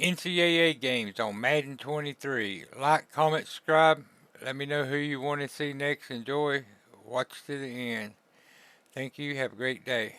NCAA games on Madden 23. Like, comment, subscribe. Let me know who you want to see next. Enjoy. Watch to the end. Thank you. Have a great day.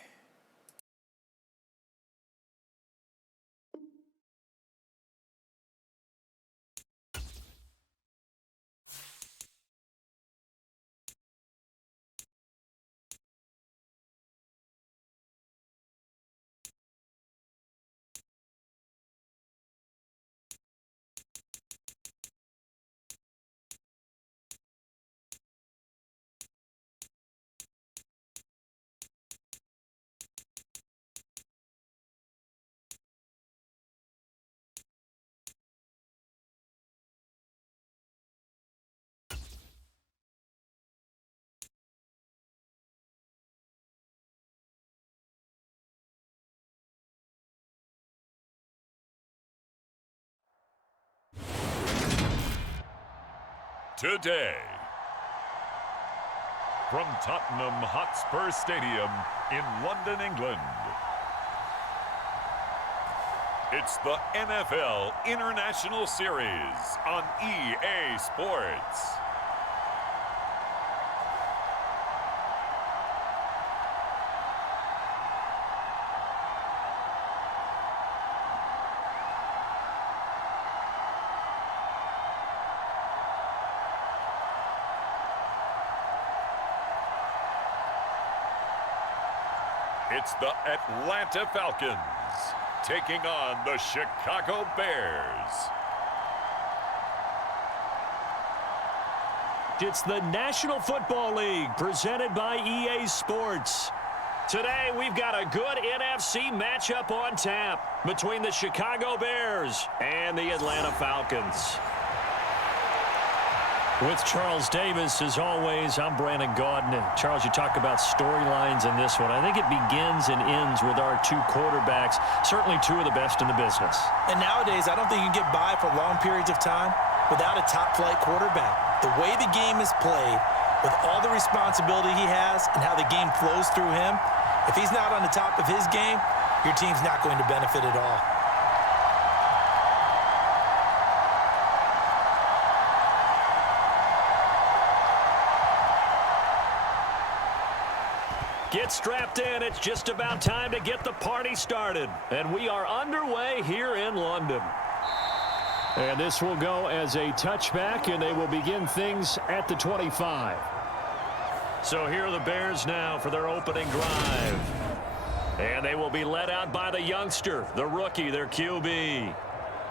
Today, from Tottenham Hotspur Stadium in London, England, it's the NFL International Series on EA Sports. It's the Atlanta Falcons taking on the Chicago Bears. It's the National Football League presented by EA Sports. Today we've got a good NFC matchup on tap between the Chicago Bears and the Atlanta Falcons. With Charles Davis, as always, I'm Brandon Gaudin. And Charles, you talk about storylines in this one. I think it begins and ends with our two quarterbacks, certainly two of the best in the business. And nowadays, I don't think you can get by for long periods of time without a top-flight quarterback. The way the game is played, with all the responsibility he has and how the game flows through him, if he's not on the top of his game, your team's not going to benefit at all. Get strapped in. It's just about time to get the party started. And we are underway here in London. And this will go as a touchback, and they will begin things at the 25. So here are the Bears now for their opening drive. And they will be led out by the youngster, the rookie, their QB.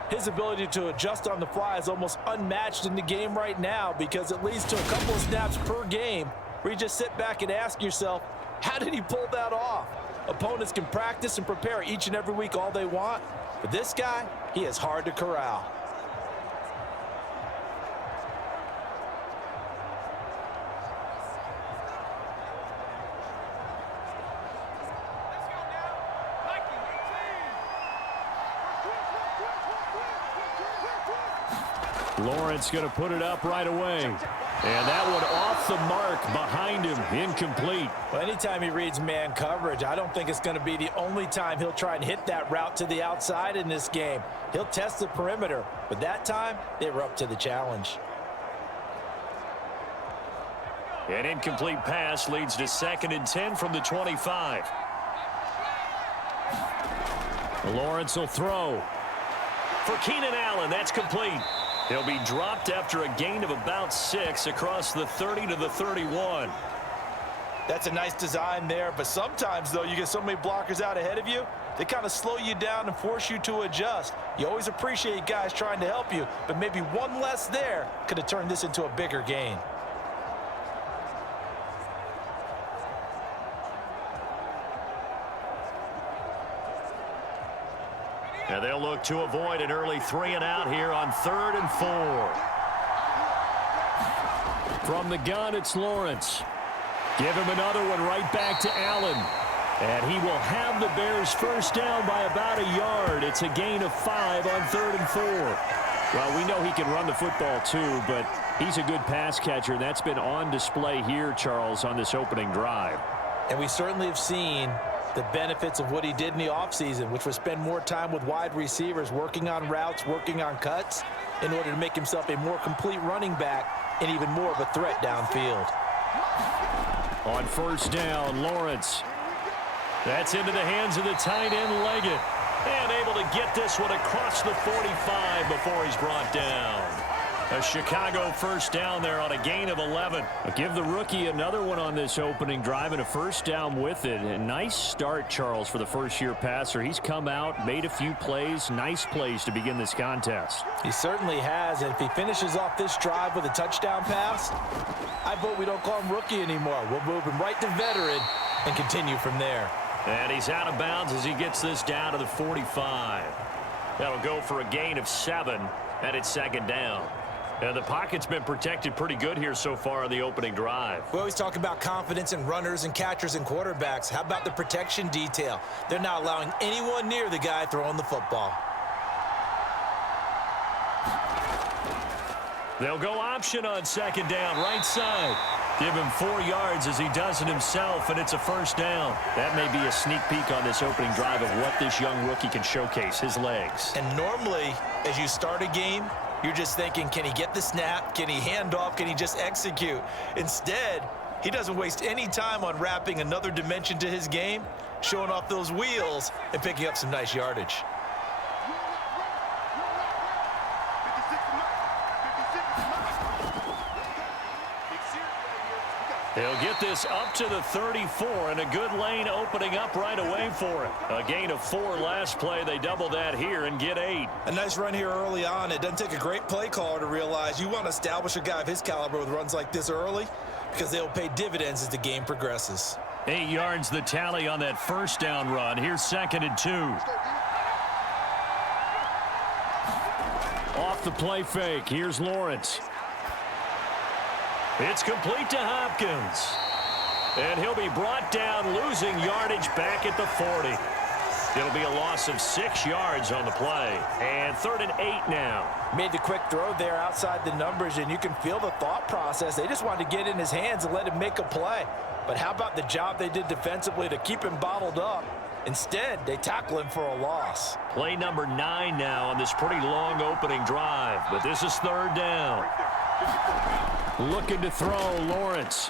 His ability to adjust on the fly is almost unmatched in the game right now because it leads to a couple of snaps per game where you just sit back and ask yourself, how did he pull that off? Opponents can practice and prepare each and every week all they want, but this guy, he is hard to corral. Lawrence going to put it up right away. And that one off the mark behind him, incomplete. Well, anytime he reads man coverage, I don't think it's going to be the only time he'll try and hit that route to the outside in this game. He'll test the perimeter, but that time, they were up to the challenge. An incomplete pass leads to 2nd and 10 from the 25. Lawrence will throw. For Keenan Allen, that's complete. He'll be dropped after a gain of about 6 across the 30 to the 31. That's a nice design there, but sometimes, though, you get so many blockers out ahead of you, they kind of slow you down and force you to adjust. You always appreciate guys trying to help you, but maybe one less there could have turned this into a bigger gain. And they'll look to avoid an early 3 and out here on 3rd and 4. From the gun, it's Lawrence. Give him another one right back to Allen. And he will have the Bears first down by about a yard. It's a gain of 5 on 3rd and 4. Well, we know he can run the football too, but he's a good pass catcher. That's been on display here, Charles, on this opening drive. And we certainly have seen The benefits of what he did in the offseason, which was spend more time with wide receivers, working on routes, working on cuts, in order to make himself a more complete running back and even more of a threat downfield. On first down, Lawrence. That's into the hands of the tight end, Leggett. And able to get this one across the 45 before he's brought down. A Chicago first down there on a gain of 11. Give the rookie another one on this opening drive and a first down with it. A nice start, Charles, for the first-year passer. He's come out, made a few plays, nice plays to begin this contest. He certainly has, and if he finishes off this drive with a touchdown pass, I vote we don't call him rookie anymore. We'll move him right to veteran and continue from there. And he's out of bounds as he gets this down to the 45. That'll go for a gain of 7, and it's second down. And the pocket's been protected pretty good here so far on the opening drive. We always talk about confidence in runners and catchers and quarterbacks. How about the protection detail? They're not allowing anyone near the guy throwing the football. They'll go option on second down, right side. Give him 4 yards as he does it himself, and it's a first down. That may be a sneak peek on this opening drive of what this young rookie can showcase, his legs. And normally, as you start a game, you're just thinking, can he get the snap? Can he hand off? Can he just execute? Instead, he doesn't waste any time on wrapping another dimension to his game, showing off those wheels, and picking up some nice yardage. He'll get this up to the 34, and a good lane opening up right away for it. A gain of 4 last play. They double that here and get 8. A nice run here early on. It doesn't take a great play caller to realize you want to establish a guy of his caliber with runs like this early, because they'll pay dividends as the game progresses. 8 yards the tally on that first down run. Here's second and 2. Off the play fake. Here's Lawrence. It's complete to Hopkins. And he'll be brought down, losing yardage back at the 40. It'll be a loss of 6 yards on the play. And 3rd and 8 now. Made the quick throw there outside the numbers, and you can feel the thought process. They just wanted to get in his hands and let him make a play. But how about the job they did defensively to keep him bottled up? Instead, they tackle him for a loss. Play number 9 now on this pretty long opening drive. But this is 3rd down. Looking to throw, Lawrence.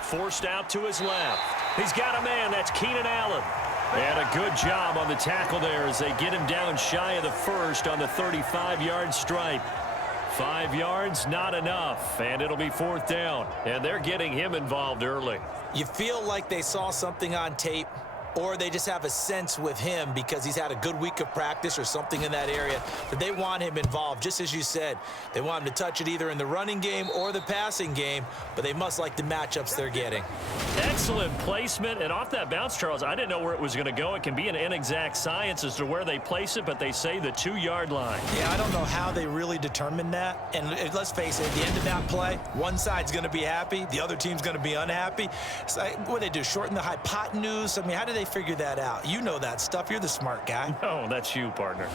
Forced out to his left. He's got a man. That's Keenan Allen. And a good job on the tackle there as they get him down shy of the first on the 35-yard stripe. 5 yards, not enough. And it'll be 4th down. And they're getting him involved early. You feel like they saw something on tape, or they just have a sense with him because he's had a good week of practice or something in that area that they want him involved. Just as you said, they want him to touch it either in the running game or the passing game, but they must like the matchups they're getting. Excellent placement, and off that bounce, Charles, I didn't know where it was going to go. It can be an inexact science as to where they place it, but they say the 2-yard line. Yeah, I don't know how they really determine that. And let's face it, at the end of that play, one side's going to be happy, the other team's going to be unhappy. So what do they do, shorten the hypotenuse? I mean, how do they figure that out? You know that stuff. You're the smart guy. No, that's you, partner.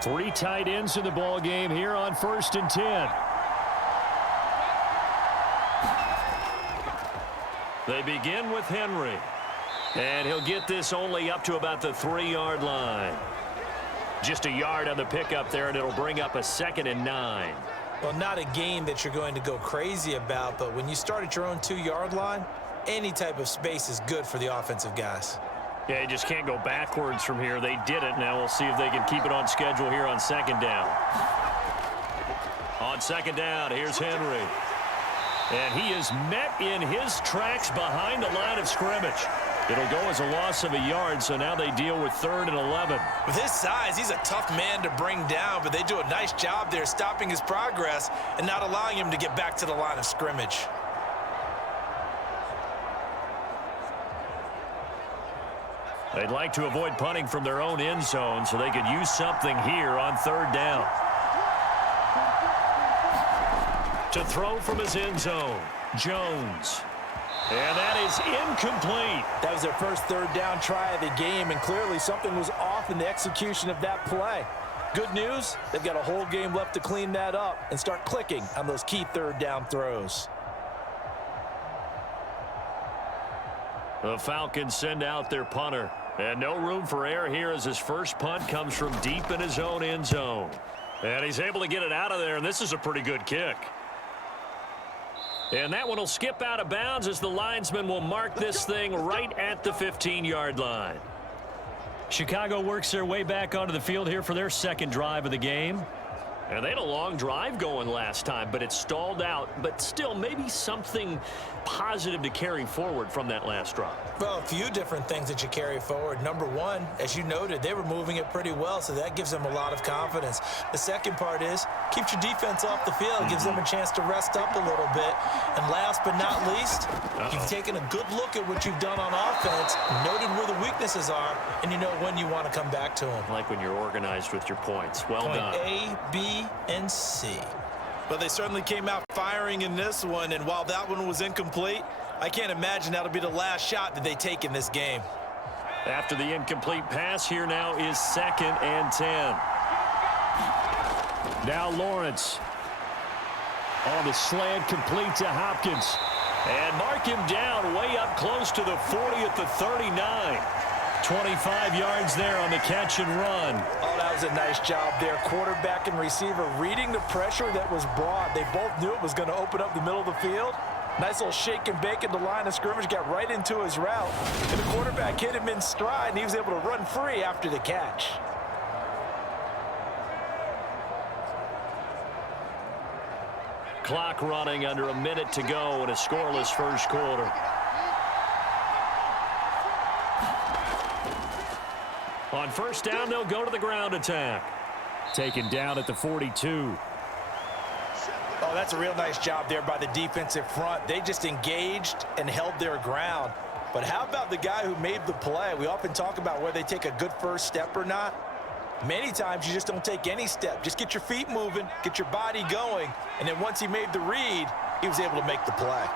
Three tight ends in the ball game here on 1st and 10. They begin with Henry. And he'll get this only up to about the 3-yard line. Just a yard on the pickup there, and it'll bring up a 2nd and 9. Well, not a game that you're going to go crazy about, but when you start at your own 2-yard line, any type of space is good for the offensive guys. Yeah, you just can't go backwards from here. They did it. Now we'll see if they can keep it on schedule here on 2nd down. On 2nd down, here's Henry. And he is met in his tracks behind the line of scrimmage. It'll go as a loss of a yard, so now they deal with 3rd and 11. With his size, he's a tough man to bring down, but they do a nice job there stopping his progress and not allowing him to get back to the line of scrimmage. They'd like to avoid punting from their own end zone, so they could use something here on 3rd down. To throw from his end zone, Jones. And that is incomplete. That was their first third down try of the game, and clearly something was off in the execution of that play. Good news, they've got a whole game left to clean that up and start clicking on those key third down throws. The Falcons send out their punter. And no room for error here as his first punt comes from deep in his own end zone. And he's able to get it out of there, and this is a pretty good kick. And that one will skip out of bounds as the linesman will mark this thing right at the 15-yard line. Chicago works their way back onto the field here for their second drive of the game. And they had a long drive going last time, but it stalled out. But still, maybe something positive to carry forward from that last drive. Well, a few different things that you carry forward. Number one, as you noted, they were moving it pretty well, so that gives them a lot of confidence. The second part is, keeps your defense off the field, gives them a chance to rest up a little bit. And last but not least, you've taken a good look at what you've done on offense, noted where the weaknesses are, and you know when you want to come back to them. I like when you're organized with your points. Well done. A, B, and C. But they certainly came out firing in this one, and while that one was incomplete, I can't imagine that'll be the last shot that they take in this game. After the incomplete pass, here now is 2nd and 10. Now Lawrence on the slant, complete to Hopkins. And mark him down way up close to the 40 at the 39. 25 yards there on the catch and run. Oh, that was a nice job there. Quarterback and receiver reading the pressure that was brought. They both knew it was going to open up the middle of the field. Nice little shake and bake at the line of scrimmage, got right into his route. And the quarterback hit him in stride, and he was able to run free after the catch. Clock running, under a minute to go in a scoreless first quarter. On first down, they'll go to the ground attack. Taken down at the 42. Oh, that's a real nice job there by the defensive front. They just engaged and held their ground. But how about the guy who made the play? We often talk about whether they take a good first step or not. Many times you just don't take any step. Just get your feet moving, get your body going, and then once he made the read, he was able to make the play.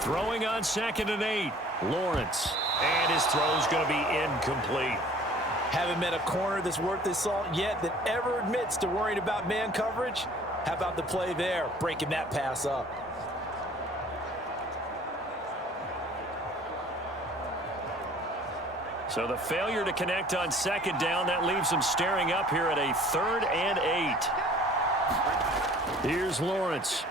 Throwing on 2nd and 8. Lawrence. And his throw's going to be incomplete. Haven't met a corner that's worth his salt yet that ever admits to worrying about man coverage. How about the play there, breaking that pass up? So the failure to connect on 2nd down, that leaves them staring up here at a 3rd and 8. Here's Lawrence.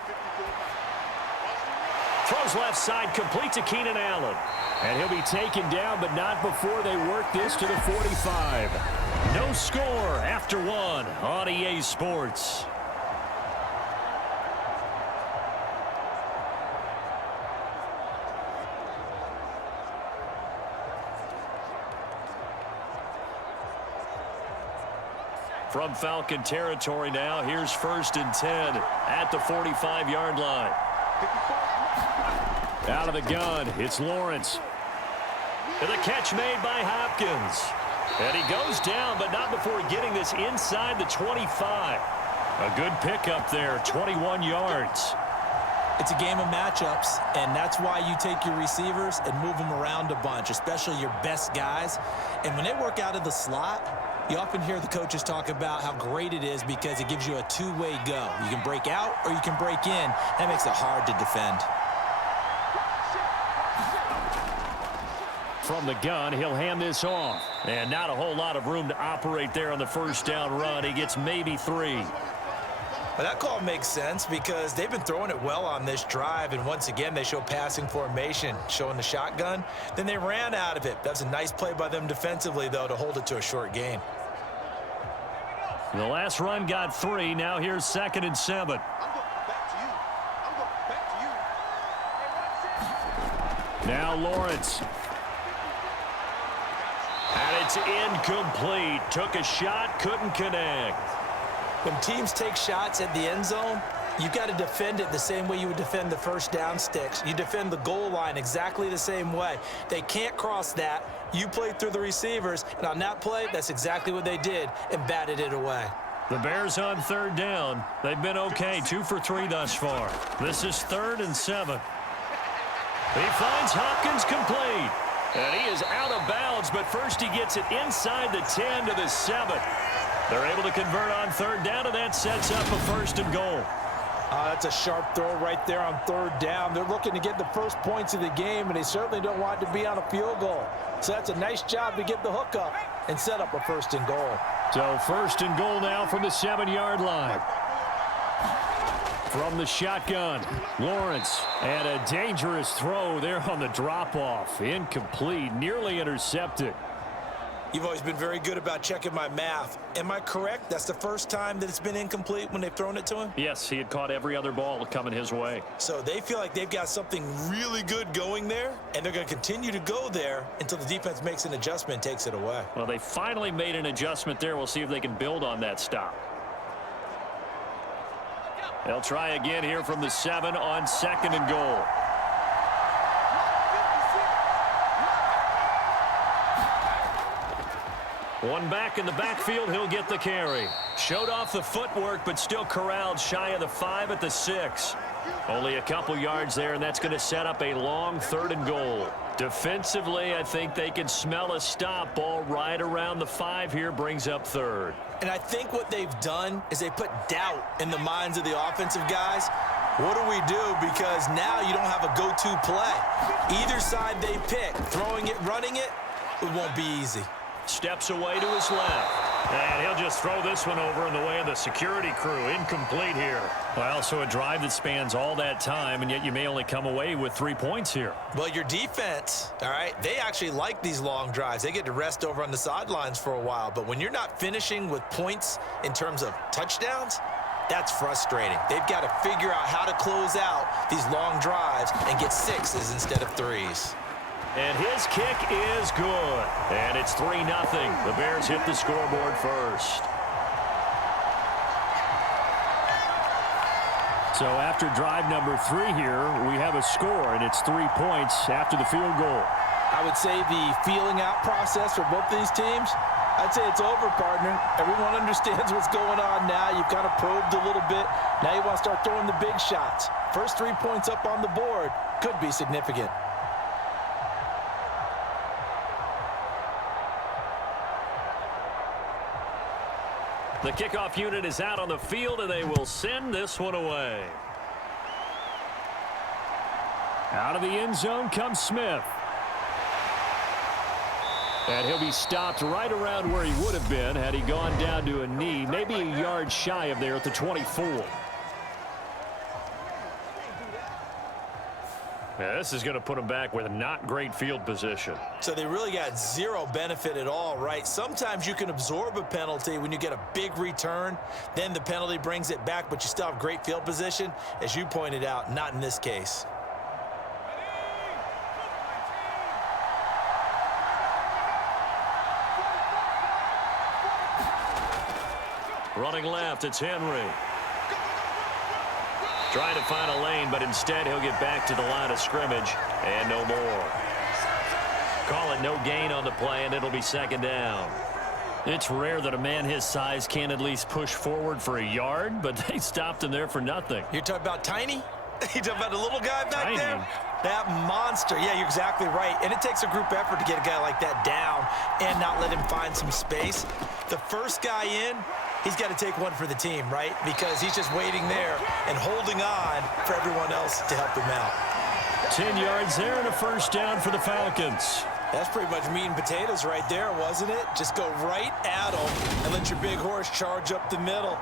Throws left side, complete to Keenan Allen. And he'll be taken down, but not before they work this to the 45. No score after one on EA Sports. From Falcon territory now, here's 1st and 10 at the 45-yard line. Out of the gun, it's Lawrence. And the catch made by Hopkins. And he goes down, but not before getting this inside the 25. A good pickup there, 21 yards. It's a game of matchups, and that's why you take your receivers and move them around a bunch, especially your best guys. And when they work out of the slot, you often hear the coaches talk about how great it is because it gives you a two-way go. You can break out or you can break in. That makes it hard to defend. From the gun, he'll hand this off. And not a whole lot of room to operate there on the first down run. He gets maybe 3. Well, that call makes sense because they've been throwing it well on this drive, and once again, they show passing formation, showing the shotgun. Then they ran out of it. That was a nice play by them defensively, though, to hold it to a short gain. The last run got 3. Now here's 2nd and 7. Now Lawrence. And it's incomplete. Took a shot, couldn't connect. When teams take shots at the end zone, you've got to defend it the same way you would defend the first down sticks. You defend the goal line exactly the same way. They can't cross that. You play through the receivers, and on that play, that's exactly what they did and batted it away. The Bears on third down. They've been okay, 2 for 3 thus far. This is 3rd and 7. He finds Hopkins complete. And he is out of bounds, but first he gets it inside the 10 to the 7. They're able to convert on third down, and that sets up a 1st and goal. That's a sharp throw right there on third down. They're looking to get the first points of the game, and they certainly don't want it to be on a field goal. So that's a nice job to get the hook up and set up a 1st and goal. So 1st and goal now from the 7-yard line. From the shotgun, Lawrence, and a dangerous throw there on the drop-off. Incomplete, nearly intercepted. You've always been very good about checking my math. Am I correct? That's the first time that it's been incomplete when they've thrown it to him? Yes, he had caught every other ball coming his way. So they feel like they've got something really good going there, and they're going to continue to go there until the defense makes an adjustment and takes it away. Well, they finally made an adjustment there. We'll see if they can build on that stop. They'll try again here from the 7 on 2nd and goal. One back in the backfield, he'll get the carry. Showed off the footwork, but still corralled shy of the 5 at the 6. Only a couple yards there, and that's going to set up a long 3rd and goal. Defensively, I think they can smell a stop. Ball right around the 5 here, brings up 3rd. And I think what they've done is they put doubt in the minds of the offensive guys. What do we do? Because now you don't have a go-to play. Either side they pick, throwing it, running it, it won't be easy. Steps away to his left. And he'll just throw this one over in the way of the security crew. Incomplete here. Well, so a drive that spans all that time, and yet you may only come away with 3 points here. Well, your defense, all right, they actually like these long drives. They get to rest over on the sidelines for a while. But when you're not finishing with points in terms of touchdowns, that's frustrating. They've got to figure out how to close out these long drives and get 6s instead of 3s. And his kick is good. And it's 3-0. The Bears hit the scoreboard first. So after drive number 3 here, we have a score, and it's 3 points after the field goal. I would say the feeling out process for both these teams, I'd say it's over, partner. Everyone understands what's going on now. You've kind of probed a little bit. Now you want to start throwing the big shots. First 3 points up on the board could be significant. The kickoff unit is out on the field, and they will send this one away. Out of the end zone comes Smith. And he'll be stopped right around where he would have been had he gone down to a knee, maybe a yard shy of there at the 24. Yeah, this is going to put him back with not great field position. So they really got zero benefit at all, right? Sometimes you can absorb a penalty when you get a big return. Then the penalty brings it back, but you still have great field position. As you pointed out, not in this case. Running left, it's Henry. Trying to find a lane, but instead he'll get back to the line of scrimmage, and no more. Call it no gain on the play, and it'll be 2nd down. It's rare that a man his size can't at least push forward for a yard, but they stopped him there for nothing. You're talking about Tiny? You're talking about the little guy back Tiny. there? That monster. Yeah, you're exactly right. And it takes a group effort to get a guy like that down and not let him find some space. The first guy in, he's got to take one for the team, right? Because he's just waiting there and holding on for everyone else to help him out. 10 yards there and a 1st down for the Falcons. That's pretty much meat and potatoes right there, wasn't it? Just go right at him and let your big horse charge up the middle.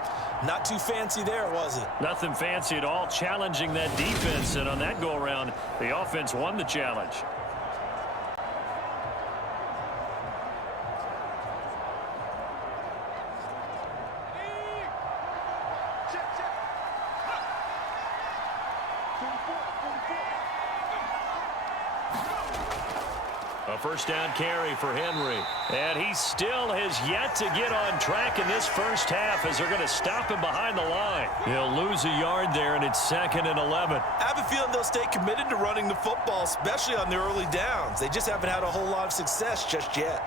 Not too fancy there, was it? Nothing fancy at all, challenging that defense, and on that go-around, the offense won the challenge. A 1st down carry for Henry. And he still has yet to get on track in this first half as they're going to stop him behind the line. He'll lose a yard there, and it's 2nd and 11. I have a feeling they'll stay committed to running the football, especially on the early downs. They just haven't had a whole lot of success just yet.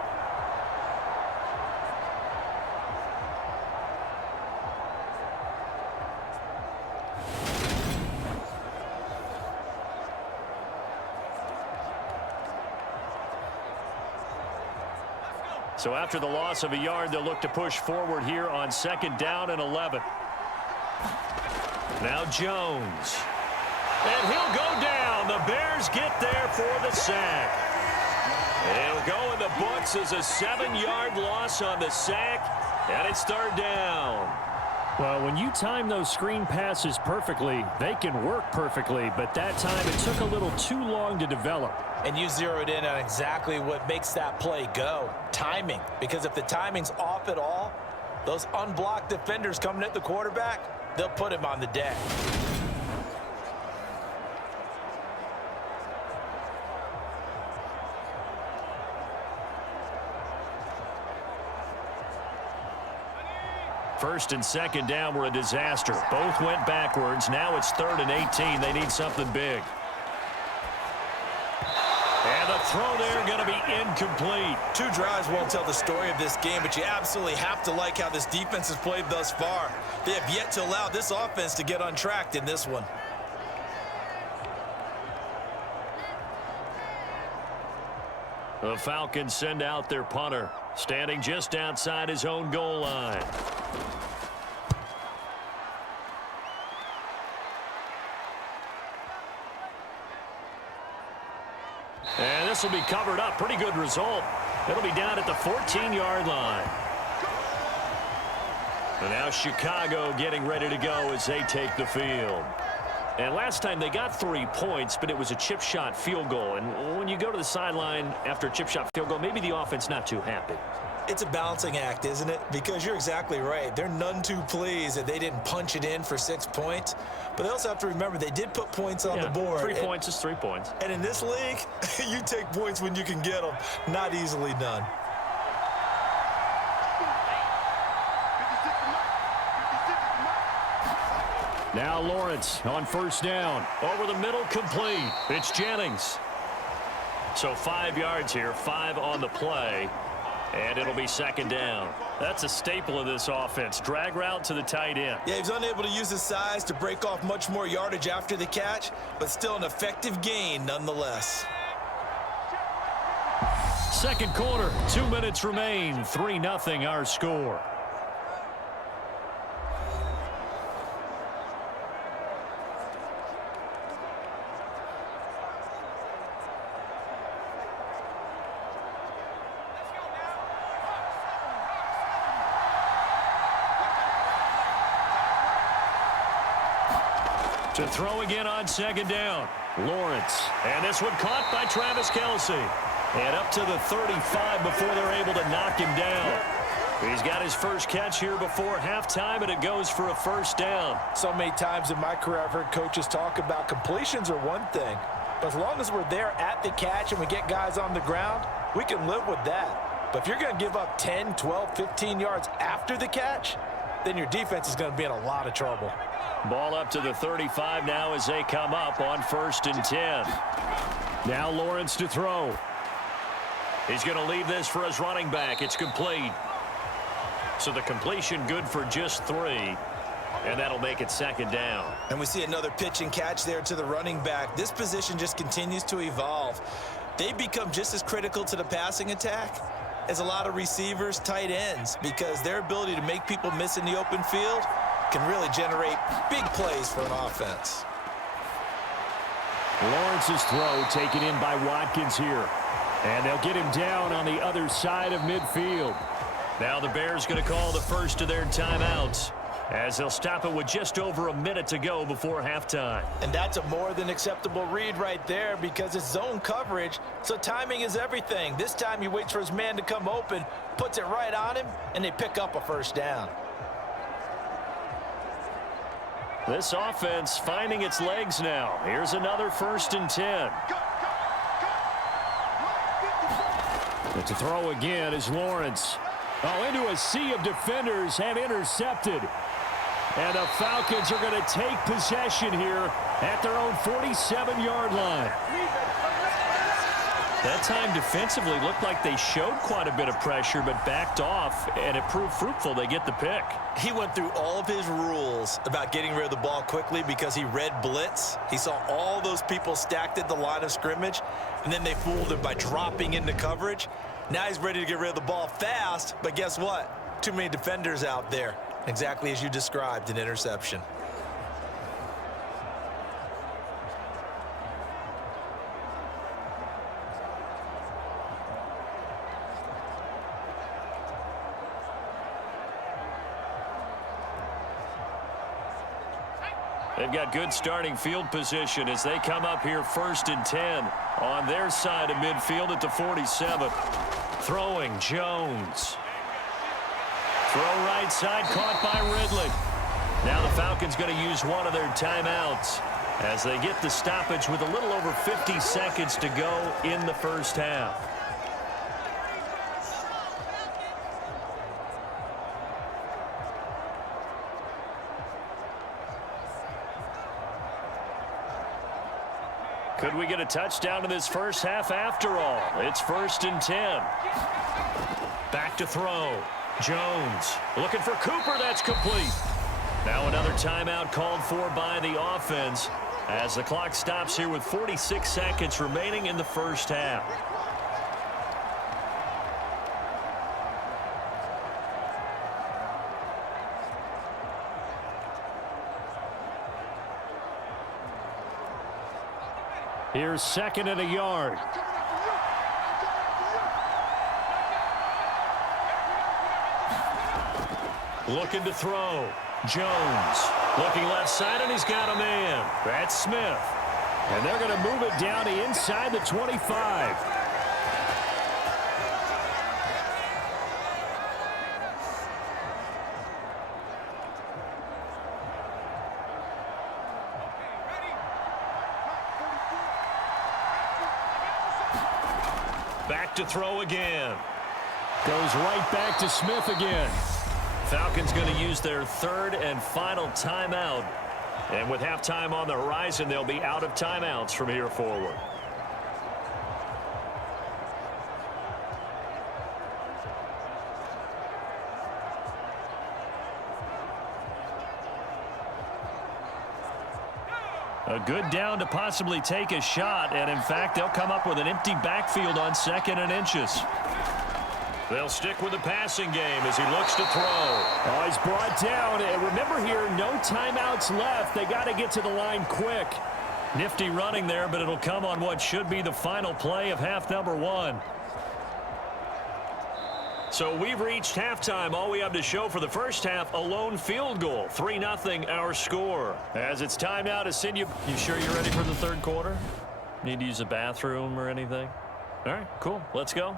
So after the loss of a yard, they'll look to push forward here on 2nd down and 11. Now Jones. And he'll go down. The Bears get there for the sack. It'll go in the books as a 7-yard loss on the sack, and it's 3rd down. Well, when you time those screen passes perfectly, they can work perfectly, but that time it took a little too long to develop. And you zeroed in on exactly what makes that play go. Timing. Because if the timing's off at all, those unblocked defenders coming at the quarterback, they'll put him on the deck. First and 2nd down were a disaster. Both went backwards. Now it's 3rd and 18. They need something big. And the throw there going to be incomplete. 2 drives won't tell the story of this game, but you absolutely have to like how this defense has played thus far. They have yet to allow this offense to get untracked in this one. The Falcons send out their punter, standing just outside his own goal line. And this will be covered up. Pretty good result. It'll be down at the 14-yard line. And now Chicago getting ready to go as they take the field. And last time they got 3 points, but it was a chip shot field goal. And when you go to the sideline after a chip shot field goal, maybe the offense not too happy. It's a balancing act, isn't it? Because you're exactly right. They're none too pleased that they didn't punch it in for 6 points. But they also have to remember they did put points on the board. 3 points is 3 points. And in this league, you take points when you can get them. Not easily done. Now Lawrence on 1st down. Over the middle, complete. It's Jennings. So 5 yards here, 5 on the play. And it'll be 2nd down. That's a staple of this offense. Drag route to the tight end. Yeah, he's unable to use his size to break off much more yardage after the catch, but still an effective gain nonetheless. 2nd quarter, 2 minutes remain. 3-0 our score. To throw again on 2nd down. Lawrence. And this one caught by Travis Kelce. And up to the 35 before they're able to knock him down. He's got his first catch here before halftime, and it goes for a 1st down. So many times in my career I've heard coaches talk about completions are one thing. But as long as we're there at the catch and we get guys on the ground, we can live with that. But if you're going to give up 10, 12, 15 yards after the catch, then your defense is going to be in a lot of trouble. Ball up to the 35 now as they come up on 1st and 10. Now Lawrence to throw. He's going to leave this for his running back. It's complete. So the completion good for just 3. And that'll make it 2nd down. And we see another pitch and catch there to the running back. This position just continues to evolve. They become just as critical to the passing attack as a lot of receivers, tight ends, because their ability to make people miss in the open field can really generate big plays for an offense. Lawrence's throw taken in by Watkins here. And they'll get him down on the other side of midfield. Now the Bears going to call the first of their timeouts, as they'll stop it with just over a minute to go before halftime. And that's a more than acceptable read right there because it's zone coverage, so timing is everything. This time he waits for his man to come open, puts it right on him, and they pick up a 1st down. This offense finding its legs now. Here's another 1st and 10. But to throw again is Lawrence. Oh, into a sea of defenders and intercepted. And the Falcons are going to take possession here at their own 47-yard line. That time defensively looked like they showed quite a bit of pressure but backed off, and it proved fruitful. They get the pick. He went through all of his rules about getting rid of the ball quickly because he read blitz. He saw all those people stacked at the line of scrimmage, and then they fooled him by dropping into coverage. Now he's ready to get rid of the ball fast, but guess what? Too many defenders out there. Exactly as you described, an interception. They've got good starting field position as they come up here 1st and 10 on their side of midfield at the 47. Throwing Jones. Throw right side caught by Ridley. Now the Falcons going to use one of their timeouts as they get the stoppage with a little over 50 seconds to go in the first half. Could we get a touchdown in this first half after all? It's 1st and 10. Back to throw. Jones looking for Cooper. That's complete. Now another timeout called for by the offense as the clock stops here with 46 seconds remaining in the first half. Here's 2nd and a yard. Looking to throw. Jones looking left side, and he's got a man. That's Smith. And they're going to move it down to inside the 25. Back to throw again. Goes right back to Smith again. Falcons going to use their 3rd and final timeout. And with halftime on the horizon, they'll be out of timeouts from here forward. A good down to possibly take a shot, and in fact, they'll come up with an empty backfield on 2nd and inches. They'll stick with the passing game as he looks to throw. Oh, he's brought down. And remember here, no timeouts left. They got to get to the line quick. Nifty running there, but it'll come on what should be the final play of half number 1. So we've reached halftime. All we have to show for the first half, a lone field goal. 3-0 our score. As it's time now to send you. You sure you're ready for the 3rd quarter? Need to use a bathroom or anything? All right, cool. Let's go.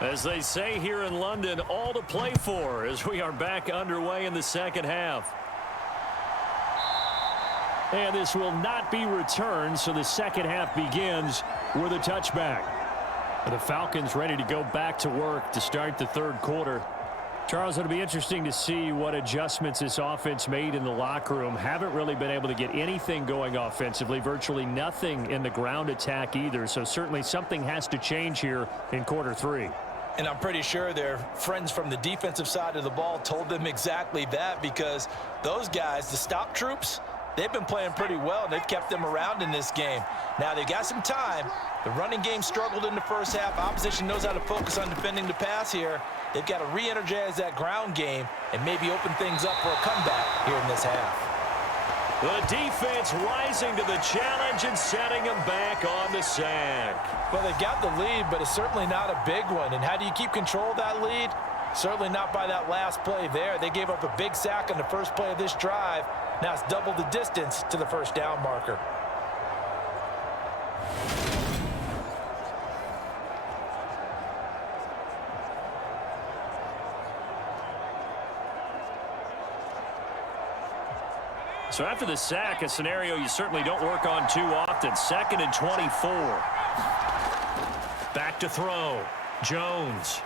As they say here in London, all to play for as we are back underway in the second half. And this will not be returned, so the second half begins with a touchback. The Falcons ready to go back to work to start the 3rd quarter. Charles, it'll be interesting to see what adjustments this offense made in the locker room. Haven't really been able to get anything going offensively, virtually nothing in the ground attack either. So certainly something has to change here in quarter 3. And I'm pretty sure their friends from the defensive side of the ball told them exactly that, because those guys, the stop troops, they've been playing pretty well. They've kept them around in this game. Now they've got some time. The running game struggled in the first half. Opposition knows how to focus on defending the pass here. They've got to re-energize that ground game and maybe open things up for a comeback here in this half. The defense rising to the challenge and setting them back on the sack. Well, they've got the lead, but it's certainly not a big one. And how do you keep control of that lead? Certainly not by that last play there. They gave up a big sack on the first play of this drive. Now it's double the distance to the first down marker. So after the sack, a scenario you certainly don't work on too often. 2nd and 24. Back to throw. Jones.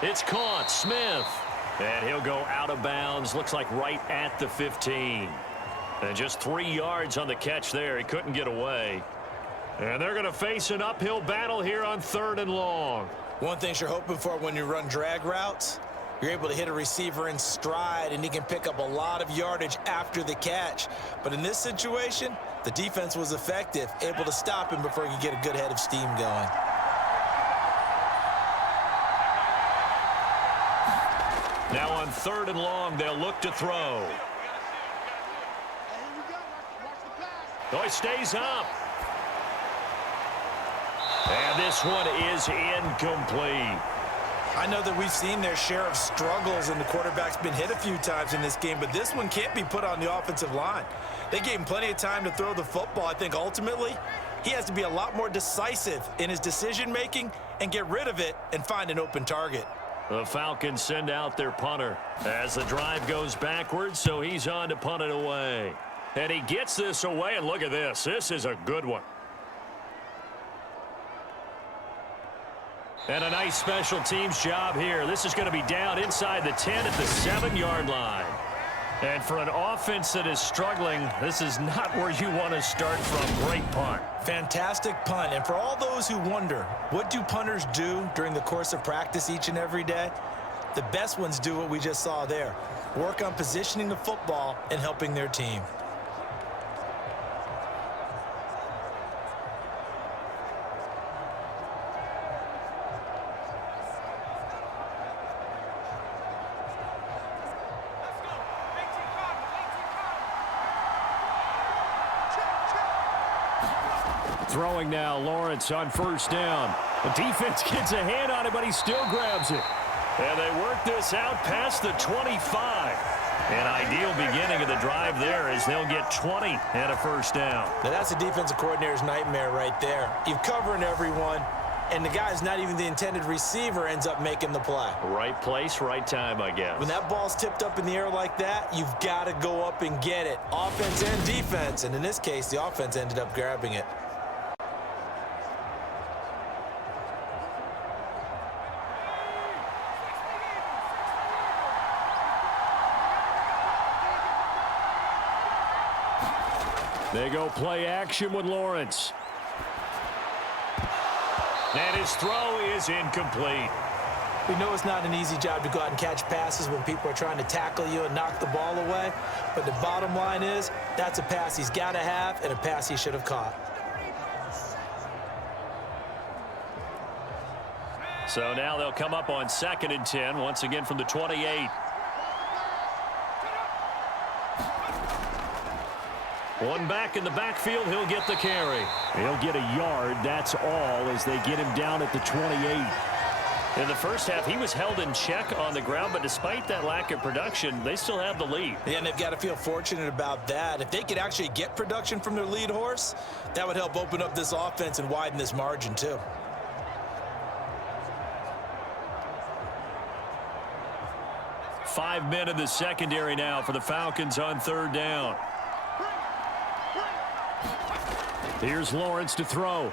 It's caught. Smith. And he'll go out of bounds. Looks like right at the 15. And just 3 yards on the catch there. He couldn't get away. And they're going to face an uphill battle here on 3rd and long. One thing you're hoping for when you run drag routes, you're able to hit a receiver in stride, and he can pick up a lot of yardage after the catch. But in this situation, the defense was effective, able to stop him before he could get a good head of steam going. Now on 3rd and long, they'll look to throw. Oh, he stays up. And this one is incomplete. I know that we've seen their share of struggles, and the quarterback's been hit a few times in this game, but this one can't be put on the offensive line. They gave him plenty of time to throw the football. I think ultimately he has to be a lot more decisive in his decision-making and get rid of it and find an open target. The Falcons send out their punter as the drive goes backwards, so he's on to punt it away. And he gets this away, and look at this. This is a good one. And a nice special teams job here. This is going to be down inside the 10 at the 7-yard line. And for an offense that is struggling, this is not where you want to start from. Great punt. Fantastic punt. And for all those who wonder, what do punters do during the course of practice each and every day? The best ones do what we just saw there. Work on positioning the football and helping their team. Throwing now, Lawrence on 1st down. The defense gets a hand on it, but he still grabs it. And they work this out past the 25. An ideal beginning of the drive there as they'll get 20 and a 1st down. Now that's a defensive coordinator's nightmare right there. You're covering everyone, and the guy's not even the intended receiver ends up making the play. Right place, right time, I guess. When that ball's tipped up in the air like that, you've got to go up and get it. Offense and defense, and in this case, the offense ended up grabbing it. They go play action with Lawrence. And his throw is incomplete. We know it's not an easy job to go out and catch passes when people are trying to tackle you and knock the ball away. But the bottom line is, that's a pass he's got to have and a pass he should have caught. So now they'll come up on 2nd and 10, once again from the 28. One back in the backfield, he'll get the carry. He'll get a yard, that's all, as they get him down at the 28. In the first half, he was held in check on the ground, but despite that lack of production, they still have the lead. Yeah, and they've got to feel fortunate about that. If they could actually get production from their lead horse, that would help open up this offense and widen this margin too. Five men in the secondary now for the Falcons on 3rd down. Here's Lawrence to throw.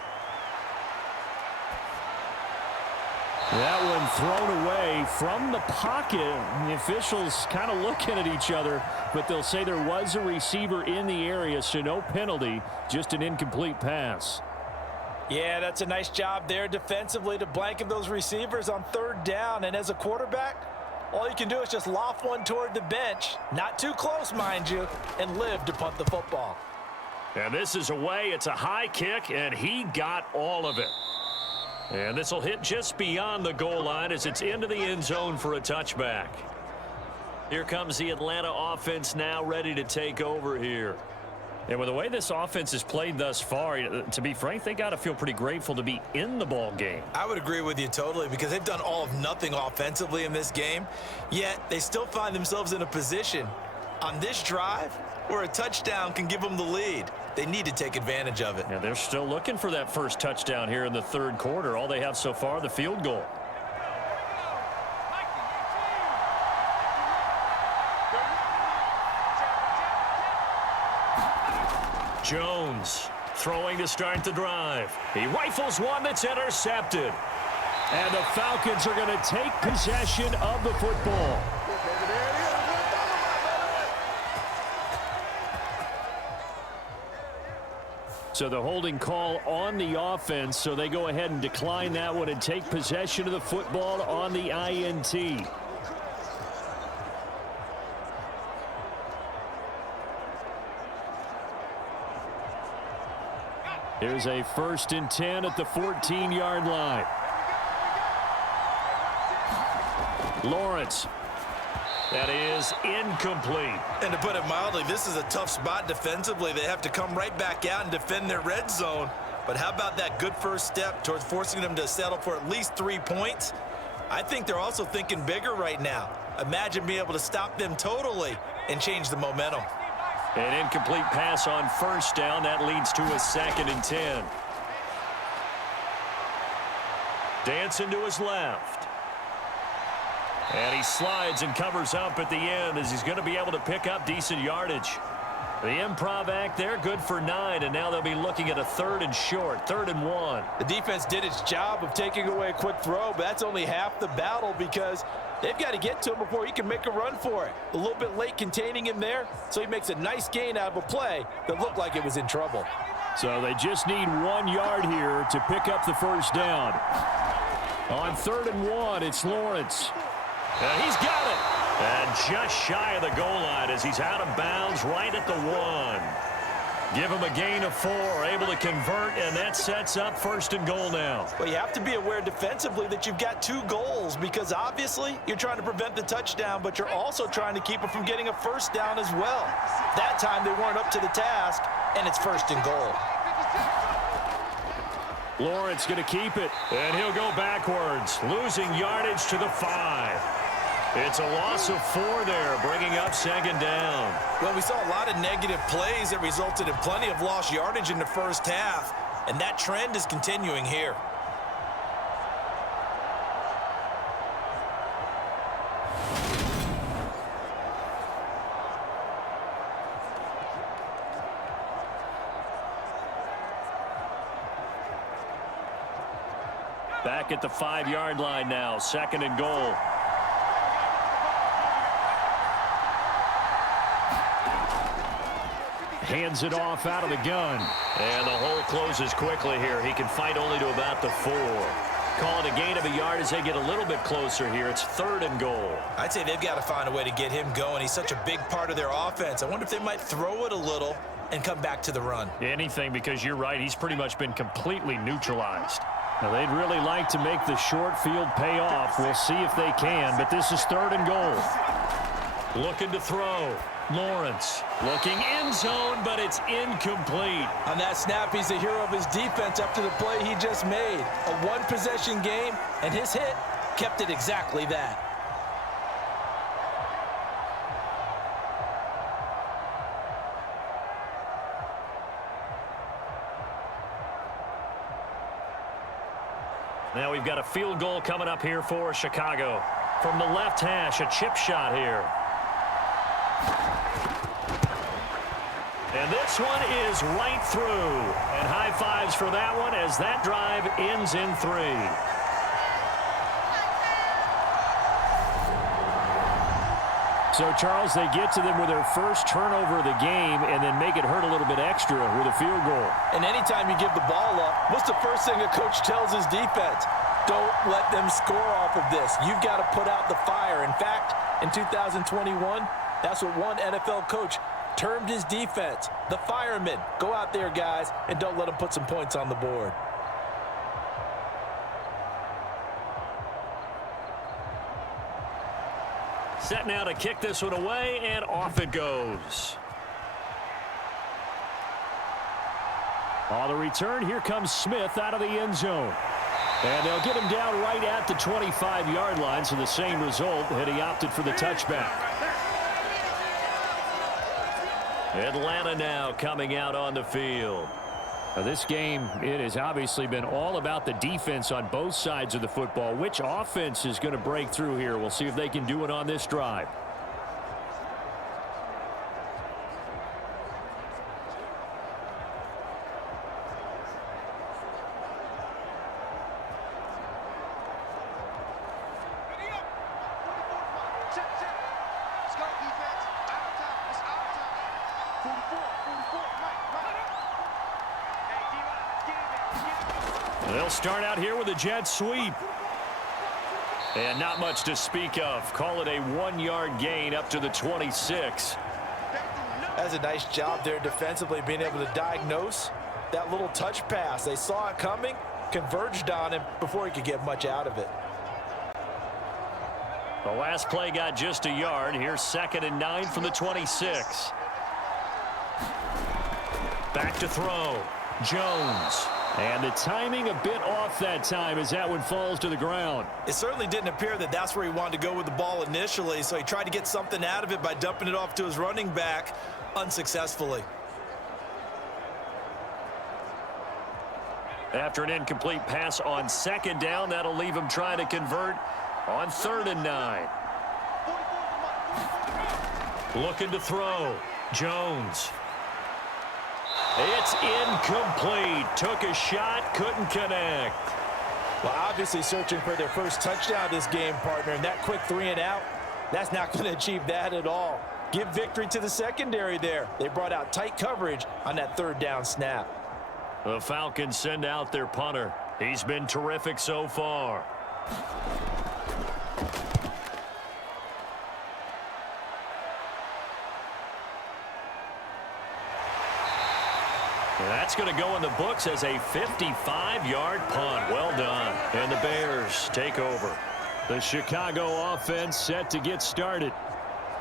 That one thrown away from the pocket. The officials kind of looking at each other, but they'll say there was a receiver in the area, so no penalty, just an incomplete pass. Yeah, that's a nice job there defensively to blanket those receivers on 3rd down. And as a quarterback, all you can do is just loft one toward the bench, not too close, mind you, and live to punt the football. And this is away. It's a high kick, and he got all of it. And this will hit just beyond the goal line as it's into the end zone for a touchback. Here comes the Atlanta offense now ready to take over here. And with the way this offense has played thus far, to be frank, they got to feel pretty grateful to be in the ball game. I would agree with you totally because they've done all of nothing offensively in this game, yet they still find themselves in a position on this drive where a touchdown can give them the lead. They need to take advantage of it. Yeah, they're still looking for that first touchdown here in the 3rd quarter. All they have so far, the field goal. Jones throwing to start the drive. He rifles one that's intercepted. And the Falcons are going to take possession of the football. So the holding call on the offense, so they go ahead and decline that one and take possession of the football on the INT. Here's a 1st and 10 at the 14-yard line. Lawrence. That is incomplete. And to put it mildly, this is a tough spot defensively. They have to come right back out and defend their red zone. But how about that good first step towards forcing them to settle for at least 3 points? I think they're also thinking bigger right now. Imagine being able to stop them totally and change the momentum. An incomplete pass on 1st down. That leads to a 2nd and 10. Dancing to his left. And he slides and covers up at the end as he's going to be able to pick up decent yardage. The improv act there, good for 9, and now they'll be looking at a 3rd and short, 3rd and 1. The defense did its job of taking away a quick throw, but that's only half the battle because they've got to get to him before he can make a run for it. A little bit late containing him there, so he makes a nice gain out of a play that looked like it was in trouble. So they just need 1 yard here to pick up the 1st down. On 3rd and 1, it's Lawrence. And he's got it. And just shy of the goal line as he's out of bounds right at the 1. Give him a gain of 4, able to convert, and that sets up 1st and goal now. Well, you have to be aware defensively that you've got 2 goals because obviously you're trying to prevent the touchdown, but you're also trying to keep it from getting a 1st down as well. That time they weren't up to the task, and it's 1st and goal. Lawrence going to keep it, and he'll go backwards, losing yardage to the 5. It's a loss of 4 there, bringing up 2nd down. Well, we saw a lot of negative plays that resulted in plenty of lost yardage in the first half, and that trend is continuing here. Back at the 5-yard line now, 2nd and goal. Hands it off out of the gun. And the hole closes quickly here. He can fight only to about the 4. Call it a gain of a yard as they get a little bit closer here. It's 3rd and goal. I'd say they've got to find a way to get him going. He's such a big part of their offense. I wonder if they might throw it a little and come back to the run. Anything, because you're right. He's pretty much been completely neutralized. Now, they'd really like to make the short field pay off. We'll see if they can, but this is 3rd and goal. Looking to throw. Lawrence looking end zone, but it's incomplete. On that snap, he's the hero of his defense after the play he just made. A 1-possession game, and his hit kept it exactly that. Now we've got a field goal coming up here for Chicago. From the left hash, a chip shot here. And this one is right through. And high fives for that one as that drive ends in 3. So, Charles, they get to them with their first turnover of the game and then make it hurt a little bit extra with a field goal. And anytime you give the ball up, what's the first thing a coach tells his defense? Don't let them score off of this. You've got to put out the fire. In fact, in 2021, that's what one NFL coach termed his defense, the firemen. Go out there, guys, and don't let them put some points on the board. Set now to kick this one away, and off it goes. On the return, here comes Smith out of the end zone. And they'll get him down right at the 25-yard line, so the same result had he opted for the touchback. Atlanta now coming out on the field. Now this game, it has obviously been all about the defense on both sides of the football. Which offense is going to break through here? We'll see if they can do it on this drive. They'll start out here with a jet sweep. And not much to speak of. Call it a 1-yard gain up to the 26. That's a nice job there defensively, being able to diagnose that little touch pass. They saw it coming, converged on him before he could get much out of it. The last play got just a yard. Here's 2nd and 9 from the 26. Back to throw. Jones. And the timing a bit off that time as that one falls to the ground. It certainly didn't appear that that's where he wanted to go with the ball initially, so he tried to get something out of it by dumping it off to his running back unsuccessfully. After an incomplete pass on 2nd down, that'll leave him trying to convert on 3rd and 9. Looking to throw. Jones. It's incomplete. Took a shot, couldn't connect. Well, obviously searching for their first touchdown this game, partner, and that quick 3 and out, that's not going to achieve that at all. Give victory to the secondary there. They brought out tight coverage on that 3rd down snap. The Falcons send out their punter. He's been terrific so far. That's going to go in the books as a 55-yard punt. Well done. And the Bears take over. The Chicago offense set to get started.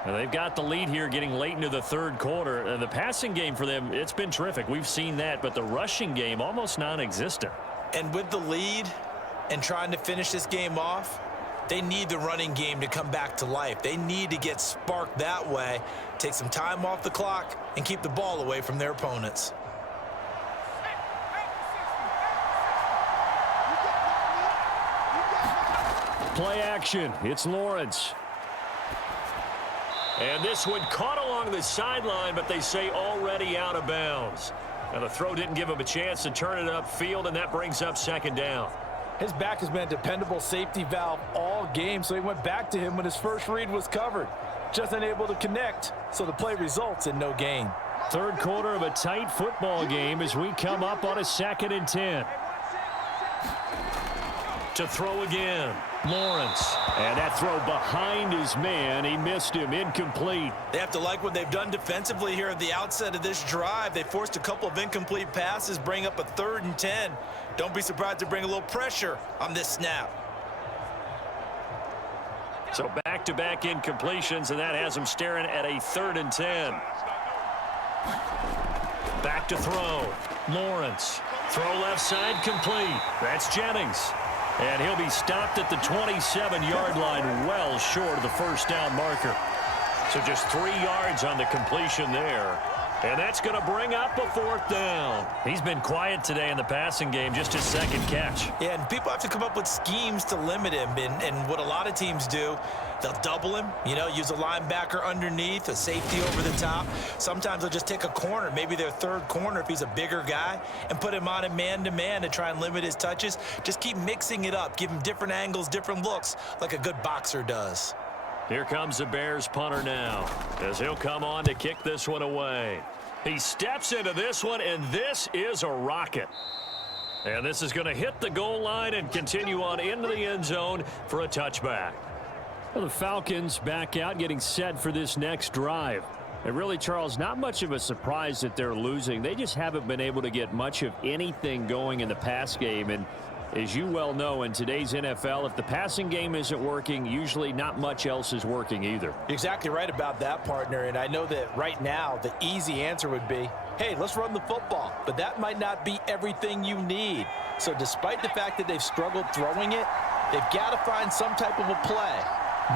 And they've got the lead here getting late into the 3rd quarter. And the passing game for them, it's been terrific. We've seen that. But the rushing game, almost non-existent. And with the lead and trying to finish this game off, they need the running game to come back to life. They need to get sparked that way, take some time off the clock, and keep the ball away from their opponents. Play action. It's Lawrence. And this one caught along the sideline, but they say already out of bounds. Now the throw didn't give him a chance to turn it upfield, and that brings up 2nd down. His back has been a dependable safety valve all game, so he went back to him when his first read was covered. Just unable to connect, so the play results in no gain. 3rd quarter of a tight football game as we come up on a 2nd and 10. To throw again. Lawrence. And that throw behind his man. He missed him. Incomplete. They have to like what they've done defensively here at the outset of this drive. They forced a couple of incomplete passes, bring up a 3rd and 10. Don't be surprised to bring a little pressure on this snap. So back-to-back incompletions, and that has him staring at a 3rd and 10. Back to throw. Lawrence. Throw left side complete. That's Jennings. And he'll be stopped at the 27-yard line, well short of the 1st down marker. So just 3 yards on the completion there. And that's going to bring up a 4th down. He's been quiet today in the passing game, just his 2nd catch. Yeah, and people have to come up with schemes to limit him. And what a lot of teams do, they'll double him, use a linebacker underneath, a safety over the top. Sometimes they'll just take a corner, maybe their 3rd corner if he's a bigger guy, and put him on a man-to-man to try and limit his touches. Just keep mixing it up. Give him different angles, different looks, like a good boxer does. Here comes the Bears punter now, as he'll come on to kick this one away. He steps into this one, and this is a rocket. And this is going to hit the goal line and continue on into the end zone for a touchback. Well, the Falcons back out, getting set for this next drive. And really, Charles, not much of a surprise that they're losing. They just haven't been able to get much of anything going in the pass game. And as you well know, in today's NFL, if the passing game isn't working, usually not much else is working either. You're exactly right about that, partner. And I know that right now the easy answer would be, hey, let's run the football. But that might not be everything you need. So despite the fact that they've struggled throwing it, they've got to find some type of a play,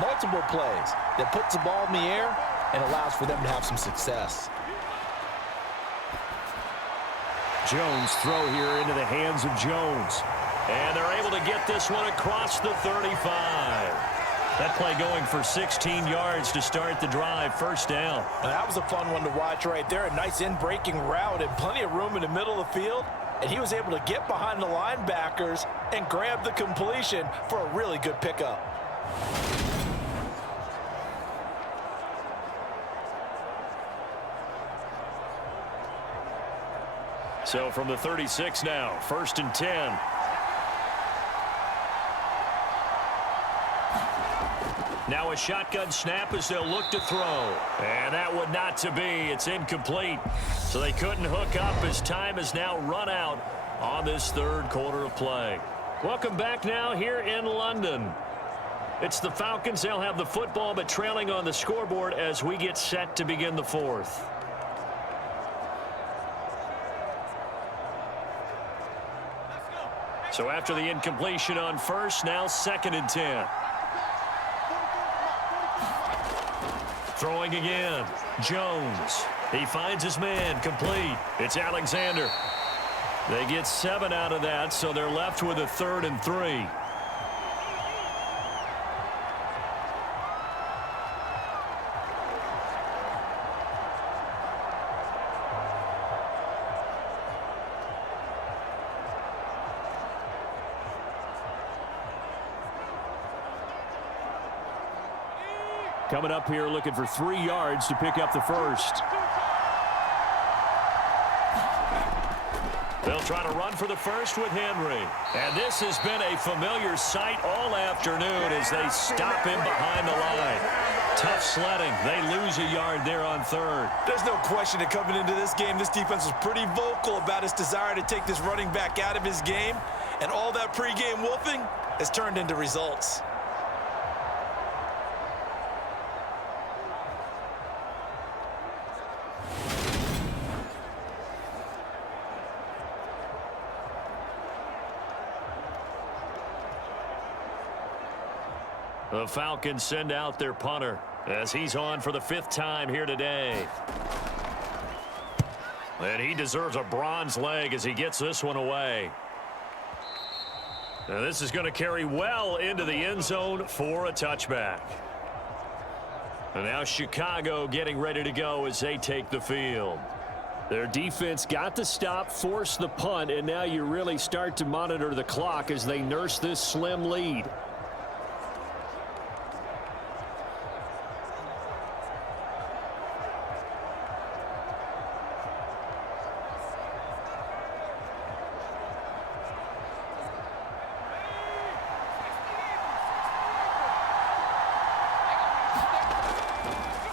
multiple plays, that puts the ball in the air and allows for them to have some success. Jones throw here into the hands of Jones. And they're able to get this one across the 35. That play going for 16 yards to start the drive. 1st down. Now, that was a fun one to watch right there. A nice in-breaking route and plenty of room in the middle of the field. And he was able to get behind the linebackers and grab the completion for a really good pickup. So from the 36 now, 1st and 10. Now a shotgun snap as they'll look to throw. And that would not to be. It's incomplete. So they couldn't hook up as time has now run out on this third quarter of play. Welcome back now here in London. It's the Falcons. They'll have the football, but trailing on the scoreboard as we get set to begin the fourth. So after the incompletion on first, now 2nd and 10. Throwing again. Jones. He finds his man. Complete. It's Alexander. They get 7 out of that, so they're left with a 3rd and 3. Coming up here looking for 3 yards to pick up the first. They'll try to run for the first with Henry. And this has been a familiar sight all afternoon as they stop him behind the line. Tough sledding. They lose a yard there on 3rd. There's no question that coming into this game, this defense was pretty vocal about its desire to take this running back out of his game. And all that pregame wolfing has turned into results. The Falcons send out their punter as he's on for the 5th time here today. And he deserves a bronze leg as he gets this one away. Now this is going to carry well into the end zone for a touchback. And now Chicago getting ready to go as they take the field. Their defense got the stop, forced the punt, and now you really start to monitor the clock as they nurse this slim lead.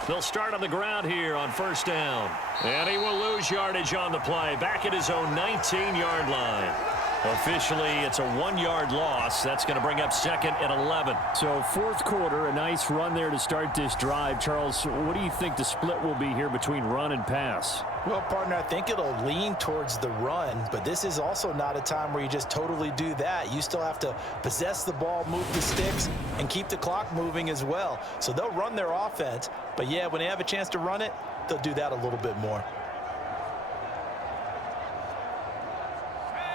They'll start on the ground here on 1st down. And he will lose yardage on the play. Back at his own 19-yard line. Officially, it's a 1-yard loss. That's going to bring up 2nd and 11. So 4th quarter, a nice run there to start this drive. Charles, what do you think the split will be here between run and pass? Well, partner, I think it'll lean towards the run, but this is also not a time where you just totally do that. You still have to possess the ball, move the sticks, and keep the clock moving as well. So they'll run their offense, but yeah, when they have a chance to run it, they'll do that a little bit more.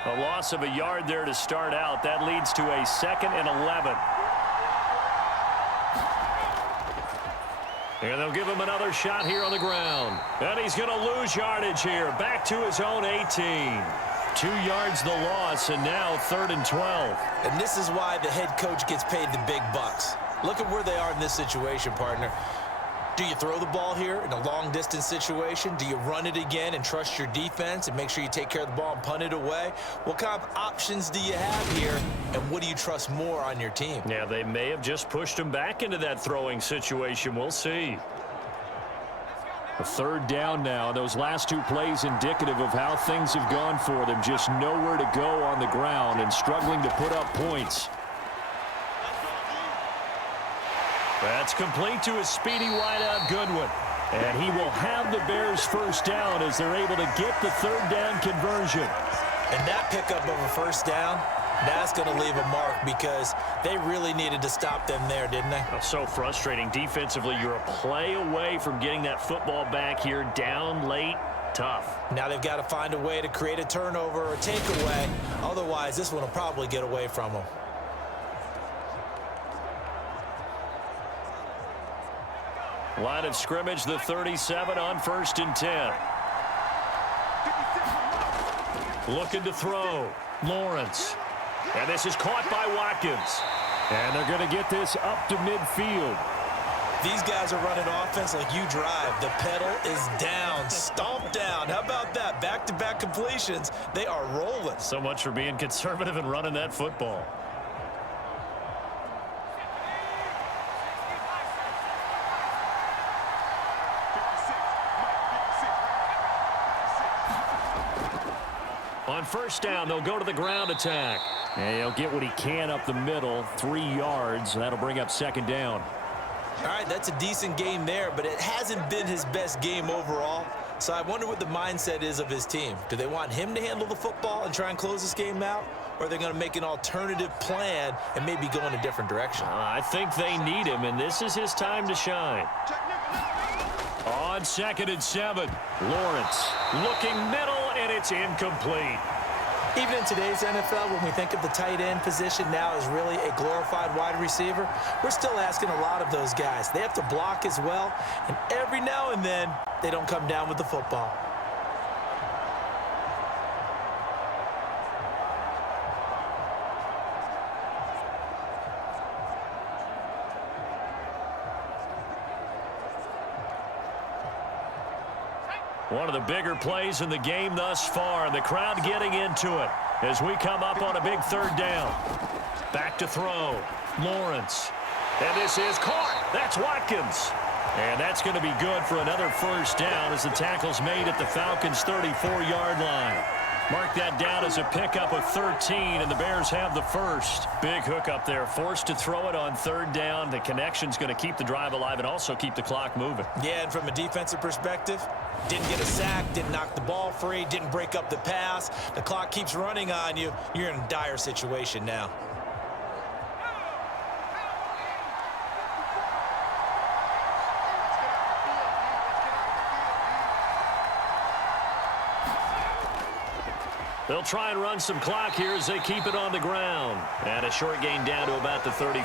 A loss of a yard there to start out. That leads to a 2nd and 11. And they'll give him another shot here on the ground. And he's going to lose yardage here. Back to his own 18. 2 yards the loss, and now 3rd and 12. And this is why the head coach gets paid the big bucks. Look at where they are in this situation, partner. Do you throw the ball here in a long-distance situation? Do you run it again and trust your defense and make sure you take care of the ball and punt it away? What kind of options do you have here, and what do you trust more on your team? Yeah, they may have just pushed him back into that throwing situation. We'll see. A 3rd down now. Those last 2 plays indicative of how things have gone for them. Just nowhere to go on the ground and struggling to put up points. That's complete to his speedy wideout Goodwin. And he will have the Bears 1st down as they're able to get the 3rd down conversion. And that pickup of a 1st down, that's going to leave a mark because they really needed to stop them there, didn't they? Oh, so frustrating. Defensively, you're a play away from getting that football back here down late. Tough. Now they've got to find a way to create a turnover or a takeaway. Otherwise, this one will probably get away from them. Line of scrimmage, the 37 on 1st and 10. Looking to throw. Lawrence. And this is caught by Watkins. And they're going to get this up to midfield. These guys are running offense like you drive. The pedal is down. Stomp down. How about that? Back-to-back got completions. They are rolling. So much for being conservative and running that football. On first down, they'll go to the ground attack. And he'll get what he can up the middle, 3 yards. That'll bring up second down. All right, that's a decent game there, but it hasn't been his best game overall. So I wonder what the mindset is of his team. Do they want him to handle the football and try and close this game out? Or are they going to make an alternative plan and maybe go in a different direction? I think they need him, and this is his time to shine. On 2nd and 7, Lawrence looking middle, and it's incomplete. Even in today's NFL, when we think of the tight end position now as really a glorified wide receiver, we're still asking a lot of those guys. They have to block as well, and every now and then, they don't come down with the football. One of the bigger plays in the game thus far, and the crowd getting into it as we come up on a big 3rd down. Back to throw. Lawrence. And this is caught. That's Watkins. And that's going to be good for another first down as the tackle's made at the Falcons' 34-yard line. Mark that down as a pickup of 13, and the Bears have the first. Big hookup there, forced to throw it on 3rd down. The connection's going to keep the drive alive and also keep the clock moving. Yeah, and from a defensive perspective, didn't get a sack, didn't knock the ball free, didn't break up the pass. The clock keeps running on you. You're in a dire situation now. They'll try and run some clock here as they keep it on the ground. And a short gain down to about the 33.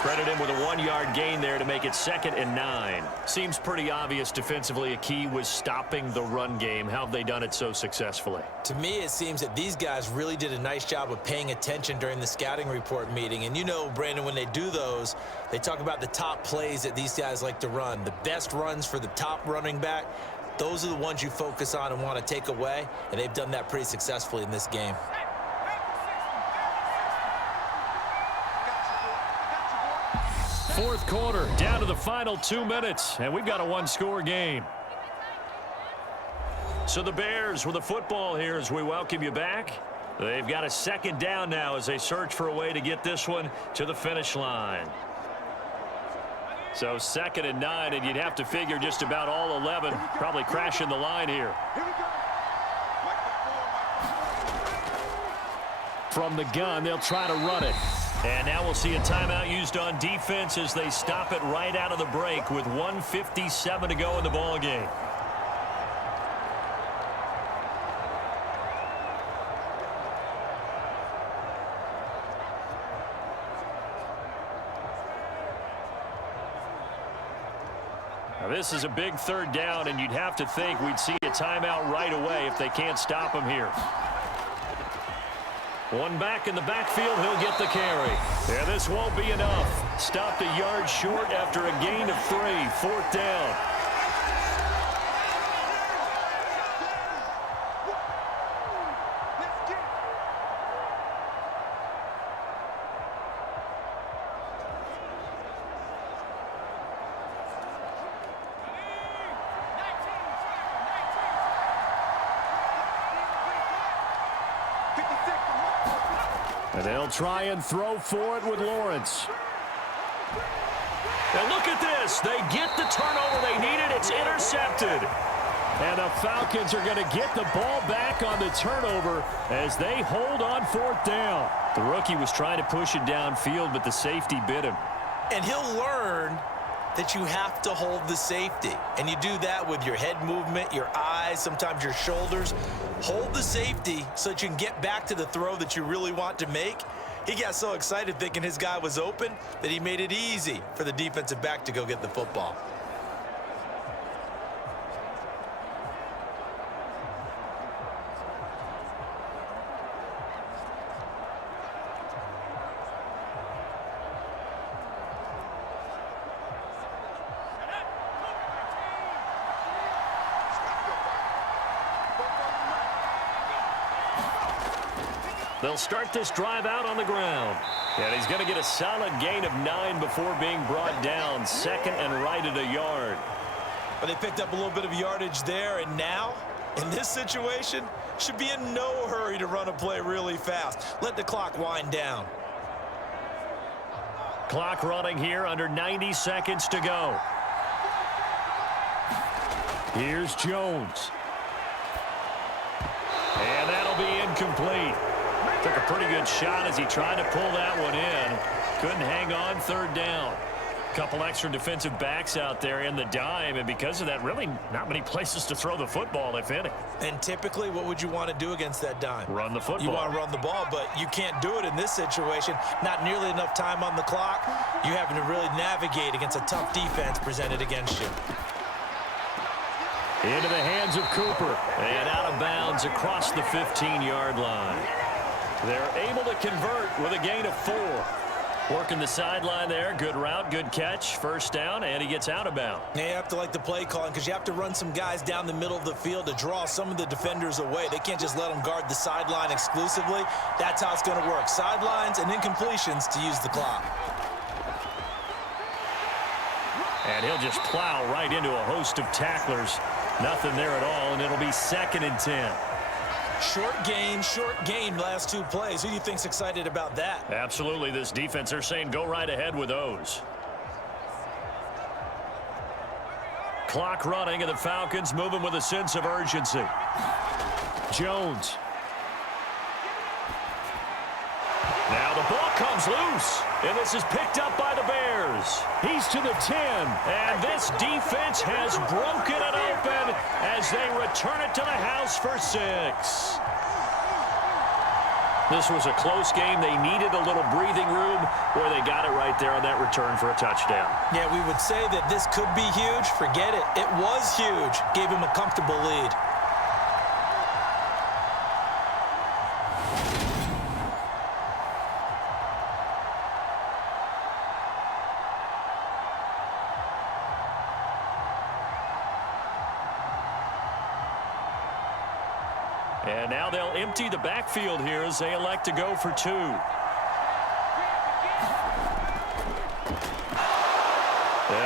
Credit him with a 1-yard gain there to make it 2nd and 9. Seems pretty obvious defensively a key was stopping the run game. How have they done it so successfully? To me, it seems that these guys really did a nice job of paying attention during the scouting report meeting. And you know, Brandon, when they do those, they talk about the top plays that these guys like to run. The best runs for the top running back. Those are the ones you focus on and want to take away, and they've done that pretty successfully in this game. Fourth quarter, down to the final 2 minutes, and we've got a 1-score game. So the Bears with the football here as we welcome you back. They've got a 2nd down now as they search for a way to get this one to the finish line. So 2nd and 9, and you'd have to figure just about all 11 probably crashing the line here. From the gun, they'll try to run it. And now we'll see a timeout used on defense as they stop it right out of the break with 1:57 to go in the ball game. This is a big 3rd down, and you'd have to think we'd see a timeout right away if they can't stop him here. One back in the backfield, he'll get the carry. Yeah, this won't be enough. Stopped a yard short after a gain of 3, 4th down. And they'll try and throw for it with Lawrence. And look at this. They get the turnover they needed. It's intercepted. And the Falcons are going to get the ball back on the turnover as they hold on 4th down. The rookie was trying to push it downfield, but the safety bit him. And he'll learn that you have to hold the safety. And you do that with your head movement, your eyes, sometimes your shoulders. Hold the safety so that you can get back to the throw that you really want to make. He got so excited thinking his guy was open that he made it easy for the defensive back to go get the football. They'll start this drive out on the ground. And he's going to get a solid gain of 9 before being brought down. Second and right at a yard. But they picked up a little bit of yardage there, and now, in this situation, should be in no hurry to run a play really fast. Let the clock wind down. Clock running here, under 90 seconds to go. Here's Jones. And that'll be incomplete. Took a pretty good shot as he tried to pull that one in. Couldn't hang on, third down. Couple extra defensive backs out there in the dime, and because of that, really not many places to throw the football, if any. And typically, what would you want to do against that dime? Run the football. You want to run the ball, but you can't do it in this situation. Not nearly enough time on the clock. You having to really navigate against a tough defense presented against you. Into the hands of Cooper, and out of bounds across the 15-yard line. They're able to convert with a gain of 4. Working the sideline there. Good route, good catch. First down, and he gets out of bounds. You have to like the play calling because you have to run some guys down the middle of the field to draw some of the defenders away. They can't just let them guard the sideline exclusively. That's how it's going to work. Sidelines and incompletions to use the clock. And he'll just plow right into a host of tacklers. Nothing there at all, and it'll be 2nd and 10. Short gain last 2 plays. Who do you think's excited about that? Absolutely. This defense, they're saying go right ahead with those. Clock running, and the Falcons moving with a sense of urgency. Jones. Now the ball comes loose, and this is picked up by the Bears. He's to the 10, and this defense has broken it open as they return it to the house for 6. This was a close game. They needed a little breathing room. Boy, they got it right there on that return for a touchdown. Yeah, we would say that this could be huge. Forget it. It was huge. Gave him a comfortable lead. And now they'll empty the backfield here as they elect to go for 2. And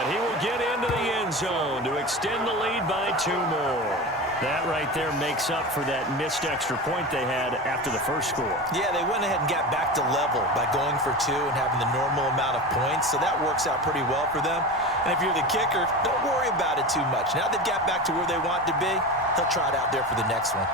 he will get into the end zone to extend the lead by 2 more. That right there makes up for that missed extra point they had after the first score. Yeah, they went ahead and got back to level by going for 2 and having the normal amount of points, so that works out pretty well for them. And if you're the kicker, don't worry about it too much. Now they've got back to where they want to be, they'll try it out there for the next one.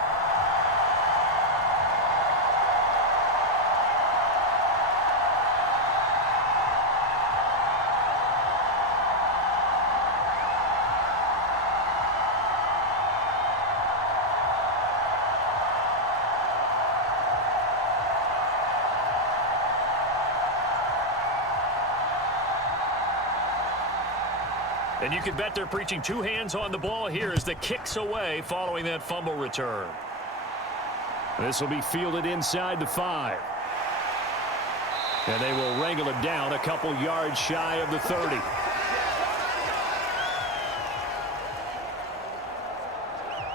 And you can bet they're preaching 2 hands on the ball here as the kick's away following that fumble return. This will be fielded inside the 5. And they will wrangle it down a couple yards shy of the 30.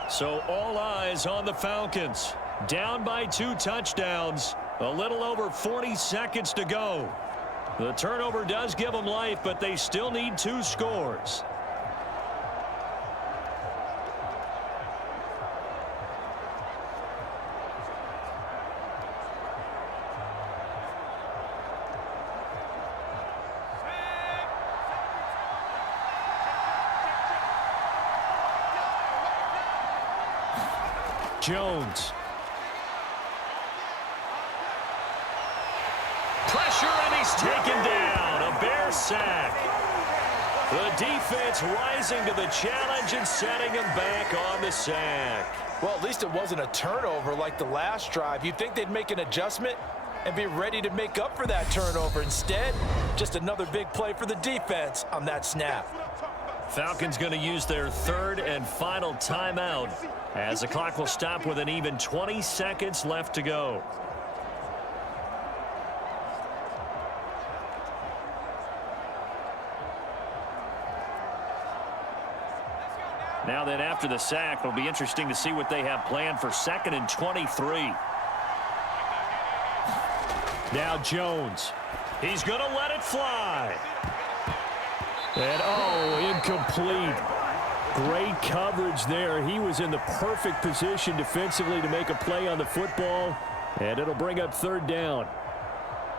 So all eyes on the Falcons. Down by 2 touchdowns. A little over 40 seconds to go. The turnover does give them life, but they still need 2 scores. Jones. Pressure, and he's taken down. A Bear sack. The defense rising to the challenge and setting him back on the sack. Well, at least it wasn't a turnover like the last drive. You'd think they'd make an adjustment and be ready to make up for that turnover. Instead, just another big play for the defense on that snap. Falcons going to use their 3rd and final timeout as the clock will stop with an even 20 seconds left to go. Now then, after the sack, it'll be interesting to see what they have planned for 2nd and 23. Now Jones. He's going to let it fly. And, oh, incomplete. Great coverage there. He was in the perfect position defensively to make a play on the football, and it'll bring up third down.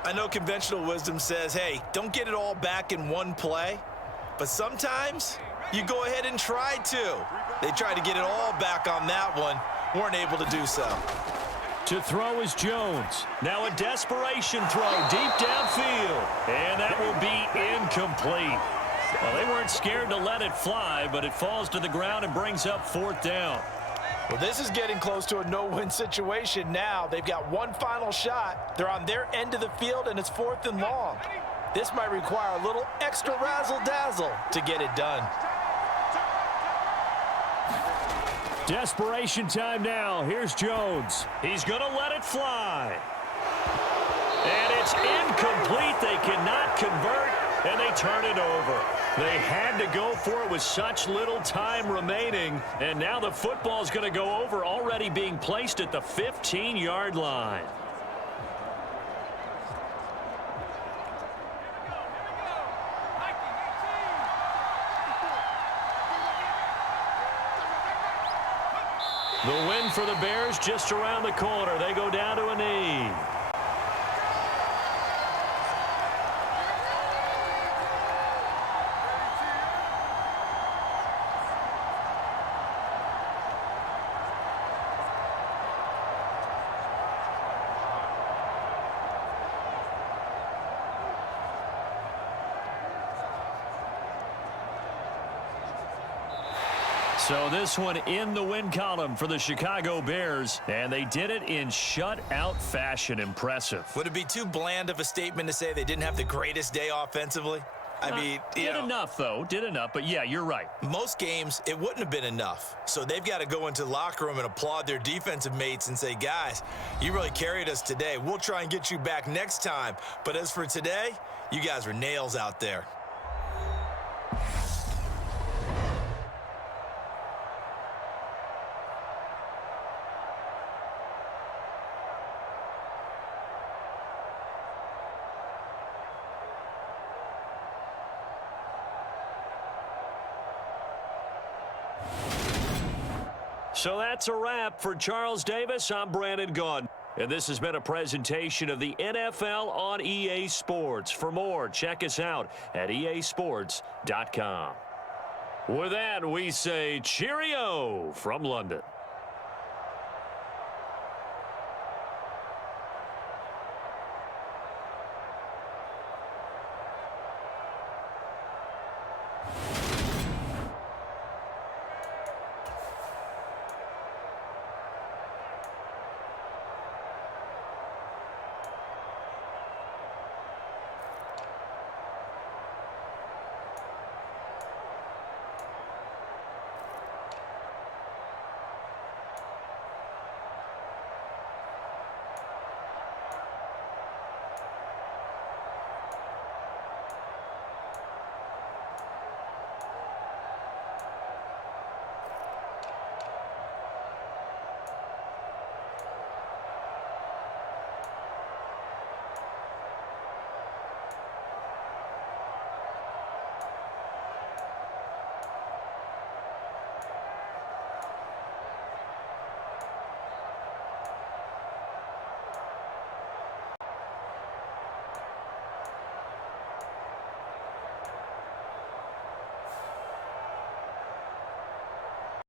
I know conventional wisdom says, hey, don't get it all back in one play, but sometimes you go ahead and try to. They tried to get it all back on that one, weren't able to do so. To throw is Jones. Now a desperation throw deep downfield, and that will be incomplete. Well, they weren't scared to let it fly, but it falls to the ground and brings up fourth down. Well, this is getting close to a no-win situation now. They've got one final shot. They're on their end of the field, and it's 4th and long. This might require a little extra razzle-dazzle to get it done. Desperation time now. Here's Jones. He's going to let it fly. And it's incomplete. They cannot convert, and they turn it over. They had to go for it with such little time remaining, and now the football's going to go over, already being placed at the 15-yard line. The win for the Bears just around the corner. They go down to a knee. So this one in the win column for the Chicago Bears, and they did it in shutout fashion. Impressive. Would it be too bland of a statement to say they didn't have the greatest day offensively? I mean, did enough, though. Did enough, but yeah, you're right. Most games, it wouldn't have been enough. So they've got to go into the locker room and applaud their defensive mates and say, guys, you really carried us today. We'll try and get you back next time. But as for today, you guys were nails out there. So that's a wrap for Charles Davis. I'm Brandon Gaudin. And this has been a presentation of the NFL on EA Sports. For more, check us out at easports.com. With that, we say cheerio from London.